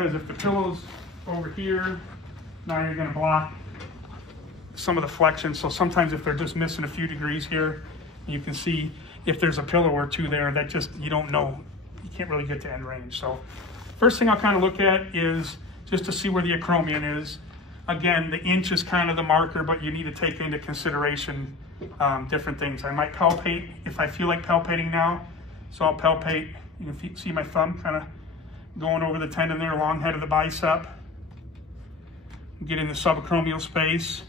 because if the pillow's over here, now you're gonna block some of the flexion. So sometimes if they're just missing a few degrees here, you can see if there's a pillow or two there, that just, you don't know, you can't really get to end range. So first thing I'll kind of look at is just to see where the acromion is. Again, the inch is kind of the marker, but you need to take into consideration different things. I might palpate if I feel like palpating now. So I'll palpate, you can see my thumb kind of going over the tendon there, long head of the bicep. Get in the subacromial space.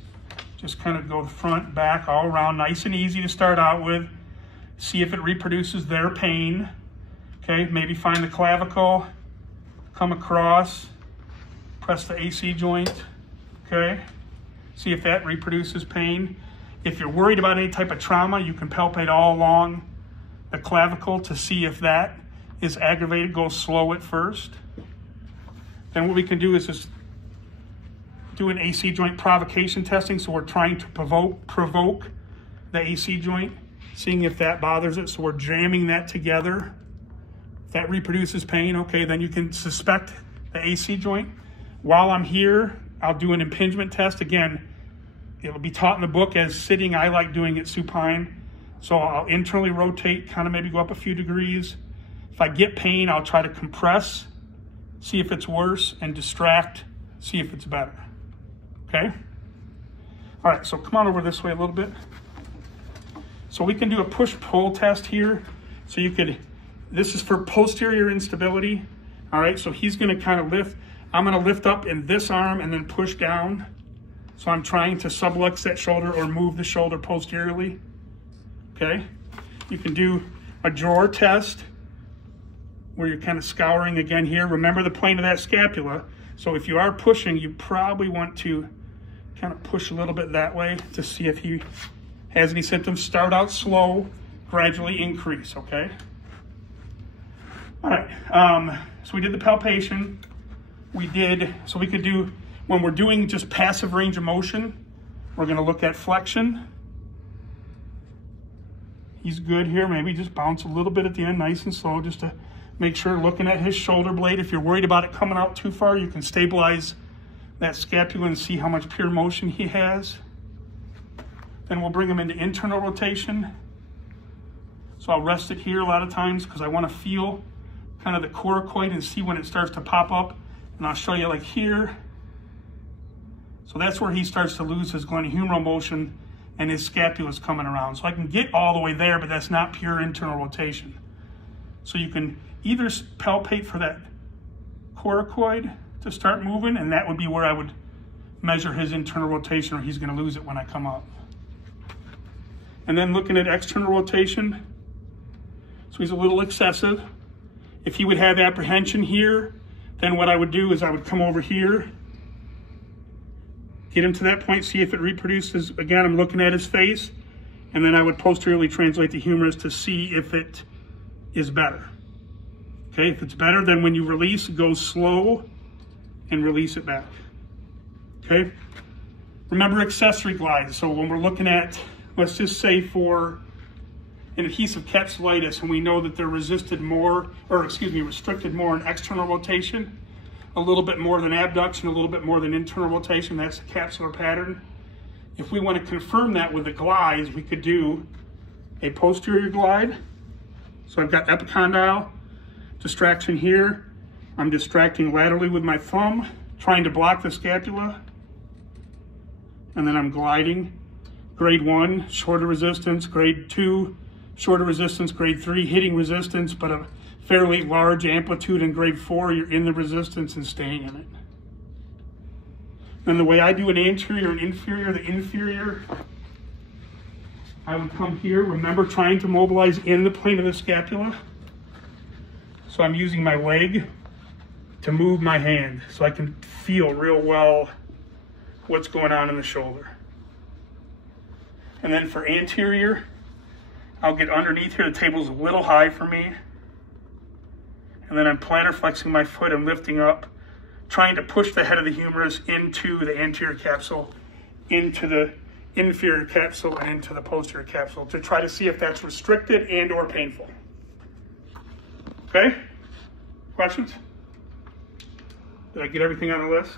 Just kind of go front, back, all around, nice and easy to start out with. See if it reproduces their pain. Okay, maybe find the clavicle, come across, press the AC joint, okay? See if that reproduces pain. If you're worried about any type of trauma, you can palpate all along the clavicle to see if that is aggravated. Go slow at first. Then what we can do is just do an AC joint provocation testing. So we're trying to provoke the AC joint, seeing if that bothers it. So we're jamming that together. If that reproduces pain, okay, then you can suspect the AC joint. While I'm here, I'll do an impingement test. Again, it'll be taught in the book as sitting. I like doing it supine. So I'll internally rotate, kind of maybe go up a few degrees. If I get pain, I'll try to compress, see if it's worse, and distract, see if it's better. Okay? All right, so come on over this way a little bit. So we can do a push-pull test here. So you could, this is for posterior instability. All right, so he's gonna kind of lift. I'm gonna lift up in this arm and then push down. So I'm trying to sublux that shoulder or move the shoulder posteriorly. Okay? You can do a drawer test where you're kind of scouring again here. Remember the plane of that scapula. So if you are pushing, you probably want to kind of push a little bit that way to see if he has any symptoms. Start out slow, gradually increase, okay? All right, so we did the palpation. So we could do, when we're doing just passive range of motion, we're gonna look at flexion. He's good here, maybe just bounce a little bit at the end, nice and slow, just to make sure, looking at his shoulder blade. If you're worried about it coming out too far, you can stabilize that scapula and see how much pure motion he has. Then we'll bring him into internal rotation. So I'll rest it here a lot of times because I want to feel kind of the coracoid and see when it starts to pop up. And I'll show you like here. So that's where he starts to lose his glenohumeral motion and his scapula is coming around. So I can get all the way there, but that's not pure internal rotation. So you can either palpate for that coracoid to start moving, and that would be where I would measure his internal rotation, or he's going to lose it when I come up. And then looking at external rotation, so he's a little excessive. If he would have apprehension here, then what I would do is I would come over here, get him to that point, see if it reproduces. Again, I'm looking at his face, and then I would posteriorly translate the humerus to see if it is better. Okay, if it's better, then when you release, go slow and release it back. Okay, remember accessory glides. So when we're looking at, let's just say for an adhesive capsulitis, and we know that they're restricted more in external rotation, a little bit more than abduction, a little bit more than internal rotation. That's the capsular pattern. If we want to confirm that with the glides, we could do a posterior glide. So I've got epicondyle, distraction here. I'm distracting laterally with my thumb, trying to block the scapula. And then I'm gliding. Grade 1, shorter resistance. Grade 2, shorter resistance. Grade 3, hitting resistance, but a fairly large amplitude. And grade 4, you're in the resistance and staying in it. And the way I do an anterior and inferior, the inferior, I would come here, remember trying to mobilize in the plane of the scapula. So I'm using my leg to move my hand so I can feel real well what's going on in the shoulder. And then for anterior, I'll get underneath here. The table's a little high for me. And then I'm plantar flexing my foot and lifting up, trying to push the head of the humerus into the anterior capsule, into the inferior capsule, and into the posterior capsule to try to see if that's restricted and or painful. Okay? Questions? Did I get everything on the list?